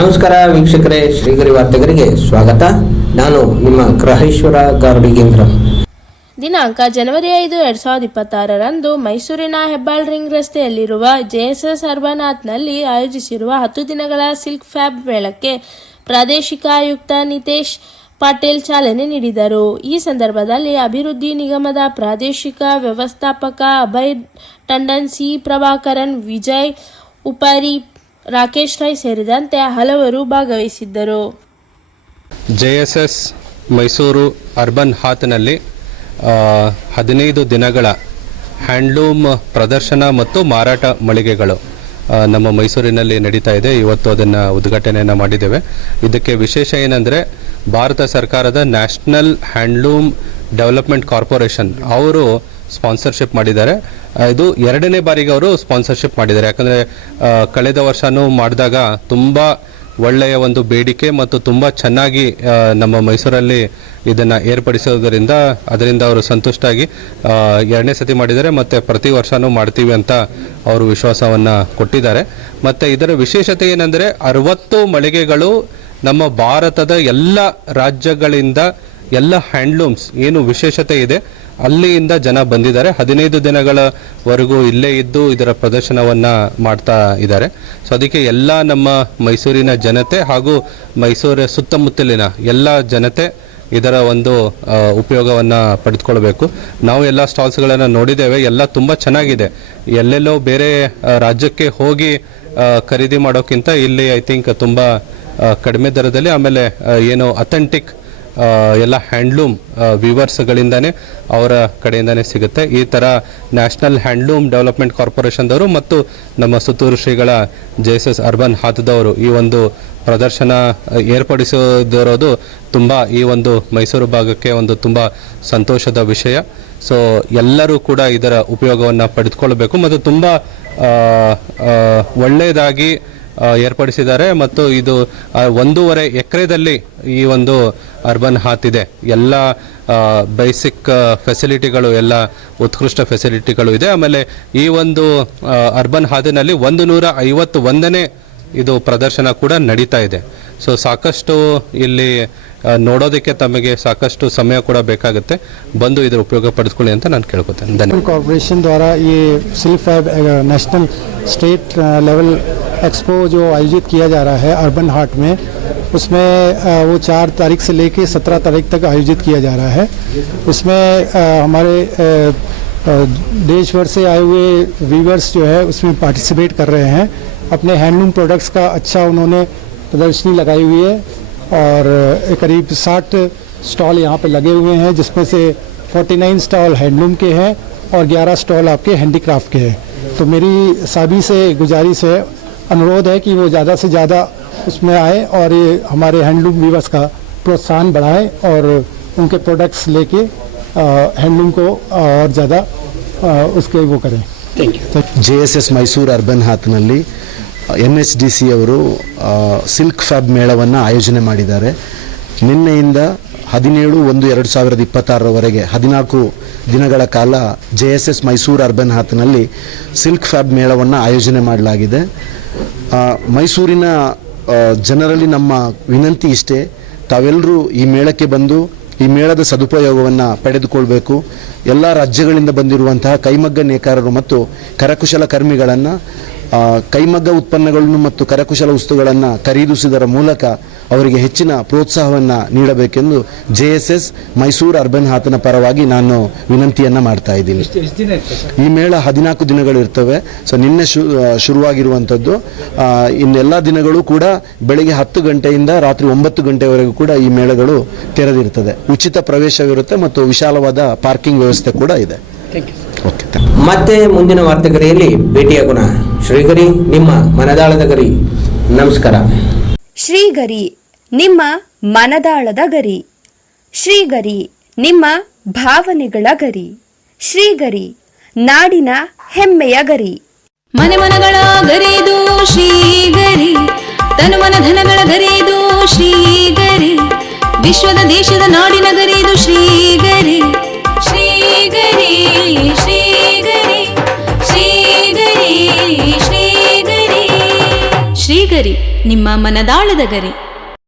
ನಮಸ್ಕಾರ ವೀಕ್ಷಕರೇ, ಶ್ರೀಗರಿ ವಾರ್ತೆಗರಿಗೆ ಸ್ವಾಗತ. ನಾನು ನಿಮ್ಮ ಗ್ರಹೇಶ್ವರ ಗಾರ್ಡಿಗೇಂದ್ರ. ದಿನಾಂಕ ಜನವರಿ 5, 2026ರಂದು ಮೈಸೂರಿನ ಹೆಬ್ಬಾಳ್ ರಿಂಗ್ ರಸ್ತೆಯಲ್ಲಿರುವ JSS ಅರ್ಬನ್ ಹಾತ್ನಲ್ಲಿ ಆಯೋಜಿಸಿರುವ 10 ದಿನಗಳ ಸಿಲ್ಕ್ ಫ್ಯಾಬ್ ಮೇಳಕ್ಕೆ ಪ್ರಾದೇಶಿಕ ಆಯುಕ್ತ ನಿತೇಶ್ ಪಾಟೀಲ್ ಚಾಲನೆ ನೀಡಿದರು. ಈ ಸಂದರ್ಭದಲ್ಲಿ ಅಭಿವೃದ್ಧಿ ನಿಗಮದ ಪ್ರಾದೇಶಿಕ ವ್ಯವಸ್ಥಾಪಕ ಅಭಯ್ ಟಂಡನ್, ಸಿ ಪ್ರಭಾಕರನ್, ವಿಜಯ್ ಉಪಾರಿ, ರಾಕೇಶ್ ರೈ ಸೇರಿದಂತೆ ಹಲವರು ಭಾಗವಹಿಸಿದ್ದರು. JSS ಮೈಸೂರು ಅರ್ಬನ್ ಹಾತ್ನಲ್ಲಿ 15 ದಿನಗಳ ಹ್ಯಾಂಡ್ಲೂಮ್ ಪ್ರದರ್ಶನ ಮತ್ತು ಮಾರಾಟ ಮಳಿಗೆಗಳು ನಮ್ಮ ಮೈಸೂರಿನಲ್ಲಿ ನಡೀತಾ ಇದೆ. ಇವತ್ತು ಅದನ್ನು ಉದ್ಘಾಟನೆಯನ್ನು ಮಾಡಿದ್ದೇವೆ. ಇದಕ್ಕೆ ವಿಶೇಷ ಏನಂದರೆ, ಭಾರತ ಸರ್ಕಾರದ ನ್ಯಾಷನಲ್ ಹ್ಯಾಂಡ್ಲೂಮ್ ಡೆವಲಪ್ಮೆಂಟ್ ಕಾರ್ಪೊರೇಷನ್ ಅವರು ಸ್ಪಾನ್ಸರ್ಶಿಪ್ ಮಾಡಿದ್ದಾರೆ. ಇದು 2ನೇ ಬಾರಿಗೆ ಅವರು ಸ್ಪಾನ್ಸರ್ಶಿಪ್ ಮಾಡಿದ್ದಾರೆ. ಯಾಕಂದರೆ ಕಳೆದ ವರ್ಷವೂ ಮಾಡಿದಾಗ ತುಂಬ ಒಳ್ಳೆಯ ಒಂದು ಬೇಡಿಕೆ ಮತ್ತು ತುಂಬ ಚೆನ್ನಾಗಿ ನಮ್ಮ ಮೈಸೂರಲ್ಲಿ ಇದನ್ನು ಏರ್ಪಡಿಸೋದರಿಂದ ಅದರಿಂದ ಅವರು ಸಂತುಷ್ಟಾಗಿ 2ನೇ ಸತಿ ಮಾಡಿದ್ದಾರೆ ಮತ್ತು ಪ್ರತಿ ವರ್ಷವೂ ಮಾಡ್ತೀವಿ ಅಂತ ಅವರು ವಿಶ್ವಾಸವನ್ನು ಕೊಟ್ಟಿದ್ದಾರೆ. ಮತ್ತು ಇದರ ವಿಶೇಷತೆ ಏನಂದರೆ, 60 ಮಳಿಗೆಗಳು ನಮ್ಮ ಭಾರತದ ಎಲ್ಲ ರಾಜ್ಯಗಳಿಂದ ಎಲ್ಲ ಹ್ಯಾಂಡ್ಲೂಮ್ಸ್ ಏನು ವಿಶೇಷತೆ ಇದೆ ಅಲ್ಲಿಂದ ಜನ ಬಂದಿದ್ದಾರೆ. 15 ದಿನಗಳವರೆಗೂ ಇಲ್ಲೇ ಇದ್ದು ಇದರ ಪ್ರದರ್ಶನವನ್ನು ಮಾಡ್ತಾ ಇದ್ದಾರೆ. ಸೊ ಅದಕ್ಕೆ ಎಲ್ಲ ನಮ್ಮ ಮೈಸೂರಿನ ಜನತೆ ಹಾಗೂ ಮೈಸೂರಿನ ಸುತ್ತಮುತ್ತಲಿನ ಎಲ್ಲ ಜನತೆ ಇದರ ಒಂದು ಉಪಯೋಗವನ್ನು ಪಡೆದುಕೊಳ್ಬೇಕು. ನಾವು ಎಲ್ಲ ಸ್ಟಾಲ್ಸ್ಗಳನ್ನು ನೋಡಿದ್ದೇವೆ, ಎಲ್ಲ ತುಂಬ ಚೆನ್ನಾಗಿದೆ. ಎಲ್ಲೆಲ್ಲೋ ಬೇರೆ ರಾಜ್ಯಕ್ಕೆ ಹೋಗಿ ಖರೀದಿ ಮಾಡೋಕ್ಕಿಂತ ಇಲ್ಲಿ ಐ ಥಿಂಕ್ ತುಂಬ ಕಡಿಮೆ ದರದಲ್ಲಿ, ಆಮೇಲೆ ಏನು ಅಥೆಂಟಿಕ್ ಎಲ್ಲ ಹ್ಯಾಂಡ್ಲೂಮ್ ವೀವರ್ಸ್ಗಳಿಂದನೇ ಅವರ ಕಡೆಯಿಂದನೇ ಸಿಗುತ್ತೆ. ಈ ಥರ ನ್ಯಾಷನಲ್ ಹ್ಯಾಂಡ್ಲೂಮ್ ಡೆವಲಪ್ಮೆಂಟ್ ಕಾರ್ಪೊರೇಷನ್ದವರು ಮತ್ತು ನಮ್ಮ ಸುತ್ತೂರು ಶ್ರೀಗಳ JSS ಅರ್ಬನ್ ಹಾತ್ದವರು ಈ ಒಂದು ಪ್ರದರ್ಶನ ಏರ್ಪಡಿಸೋದಿರೋದು ತುಂಬ ಈ ಒಂದು ಮೈಸೂರು ಭಾಗಕ್ಕೆ ಒಂದು ತುಂಬ ಸಂತೋಷದ ವಿಷಯ. ಸೊ ಎಲ್ಲರೂ ಕೂಡ ಇದರ ಉಪಯೋಗವನ್ನು ಪಡೆದುಕೊಳ್ಬೇಕು ಮತ್ತು ತುಂಬ ಒಳ್ಳೆಯದಾಗಿ ಏರ್ಪಡಿಸಿದ್ದಾರೆ. ಮತ್ತು ಇದು 1.5 ಎಕರೆದಲ್ಲಿ ಈ ಒಂದು ಅರ್ಬನ್ ಹಾತ್ ಇದೆ. ಎಲ್ಲ ಬೇಸಿಕ್ ಫೆಸಿಲಿಟಿಗಳು, ಎಲ್ಲ ಉತ್ಕೃಷ್ಟ ಫೆಸಿಲಿಟಿಗಳು ಇದೆ. ಆಮೇಲೆ ಈ ಒಂದು ಅರ್ಬನ್ ಹಾದಿನಲ್ಲಿ 151ನೇ ಇದು ಪ್ರದರ್ಶನ ಕೂಡ ನಡೀತಾ ಇದೆ. ಸೊ ಸಾಕಷ್ಟು ಇಲ್ಲಿ ನೋಡೋದಕ್ಕೆ ತಮಗೆ ಸಾಕಷ್ಟು ಸಮಯ ಕೂಡ ಬೇಕಾಗುತ್ತೆ. ಬಂದು ಇದರ ಉಪಯೋಗ ಪಡೆದುಕೊಳ್ಳಿ ಅಂತ ನಾನು ಕೇಳ್ಕೊತೇನೆ. ಧನ್ಯವಾದ. कॉर्पोरेशन द्वारा ये silk fab national state level expo जो आयोजित किया जा रहा है अर्बन हाट में, उसमें वो 4 तारीख से लेके 17 तारीख तक आयोजित किया जा रहा है. उसमें हमारे देश भर से आए हुए वीवर्स जो है उसमें पार्टिसिपेट कर रहे हैं. अपने हैंडलूम प्रोडक्ट्स का अच्छा उन्होंने प्रदर्शनी लगाई हुई है और करीब 60 स्टॉल यहाँ पे लगे हुए हैं, जिसमें से 49 स्टॉल हैंडलूम के हैं और 11 स्टॉल आपके हैंडीक्राफ्ट के हैं. तो मेरी सभी से गुजारिश है, अनुरोध है कि वो ज़्यादा से ज़्यादा उसमें आए और ये हमारे हैंडलूम वीवर्स का प्रोत्साहन बढ़ाएं और उनके प्रोडक्ट्स लेके हैंडलूम को और ज़्यादा उसके वो करें. Thank you. JSS Mysuru urban ಹಾತ್ನಲ್ಲಿ NHDC ಅವರು ಸಿಲ್ಕ್ ಫ್ಯಾಬ್ ಮೇಳವನ್ನು ಆಯೋಜನೆ ಮಾಡಿದ್ದಾರೆ. ನಿನ್ನೆಯಿಂದ 17/1/2026ರವರೆಗೆ 14 ದಿನಗಳ ಕಾಲ JSS ಮೈಸೂರು ಅರ್ಬನ್ ಹಾತ್ನಲ್ಲಿ ಸಿಲ್ಕ್ ಫ್ಯಾಬ್ ಮೇಳವನ್ನು ಆಯೋಜನೆ ಮಾಡಲಾಗಿದೆ. ಮೈಸೂರಿನ ಜನರಲ್ಲಿ ನಮ್ಮ ವಿನಂತಿ ಇಷ್ಟೇ, ತಾವೆಲ್ಲರೂ ಈ ಮೇಳಕ್ಕೆ ಬಂದು ಈ ಮೇಳದ ಸದುಪಯೋಗವನ್ನು ಪಡೆದುಕೊಳ್ಬೇಕು. ಎಲ್ಲ ರಾಜ್ಯಗಳಿಂದ ಬಂದಿರುವಂತಹ ಕೈಮಗ್ಗ ನೇಕಾರರು ಮತ್ತು ಕರಕುಶಲ ಕರ್ಮಿಗಳನ್ನು ಕೈಮಗ್ಗ ಉತ್ಪನ್ನಗಳನ್ನು ಮತ್ತು ಕರಕುಶಲ ವಸ್ತುಗಳನ್ನು ಖರೀದಿಸುವುದರ ಮೂಲಕ ಅವರಿಗೆ ಹೆಚ್ಚಿನ ಪ್ರೋತ್ಸಾಹವನ್ನು ನೀಡಬೇಕೆಂದು JSS ಮೈಸೂರು ಅರ್ಬನ್ ಹಾತ್ನ ಪರವಾಗಿ ನಾನು ವಿನಂತಿಯನ್ನು ಮಾಡ್ತಾ ಇದ್ದೀನಿ. ಈ ಮೇಳ 14 ದಿನಗಳು ಇರ್ತವೆ. ಸೊ ನಿನ್ನೆ ಶುರುವಾಗಿರುವಂಥದ್ದು. ಇನ್ನೆಲ್ಲ ದಿನಗಳು ಕೂಡ ಬೆಳಿಗ್ಗೆ 10 ಗಂಟೆಯಿಂದ ರಾತ್ರಿ 9 ಗಂಟೆವರೆಗೂ ಕೂಡ ಈ ಮೇಳಗಳು ತೆರೆದಿರ್ತದೆ. ಉಚಿತ ಪ್ರವೇಶವಿರುತ್ತೆ ಮತ್ತು ವಿಶಾಲವಾದ ಪಾರ್ಕಿಂಗ್ ವ್ಯವಸ್ಥೆ ಕೂಡ ಇದೆ. ಮತ್ತೆ ಮುಂದಿನ ವಾರ್ತೆಗರಿಯಲ್ಲಿ ಭೇಟಿಯಾಗೋಣ. ಶ್ರೀಗರಿ, ನಿಮ್ಮ ಮನದಾಳದ ಗರಿ. ನಮಸ್ಕಾರ. ಶ್ರೀಗರಿ, ನಿಮ್ಮ ಮನದಾಳದ ಗರಿ. ಶ್ರೀಗರಿ, ನಿಮ್ಮ ಭಾವನೆಗಳ ಗರಿ. ಶ್ರೀಗರಿ, ನಾಡಿನ ಹೆಮ್ಮೆಯ ಗರಿ. ಮನೆ ಮನಗಳ ಗರಿದು ಶ್ರೀಗರಿ, ತನು ಮನ ಧನಗಳ ಗರಿದು ಶ್ರೀಗರಿ, ವಿಶ್ವದ ದೇಶದ ನಾಡಿನ ಗರಿದು ಶ್ರೀಗರಿ. ಶ್ರೀಗರಿ ಶ್ರೀಗರಿ ಶ್ರೀಗರಿ ಶ್ರೀಗರಿ ಶ್ರೀಗರಿ ನಿಮ್ಮ ಮನದಾಳದ ಗರಿ.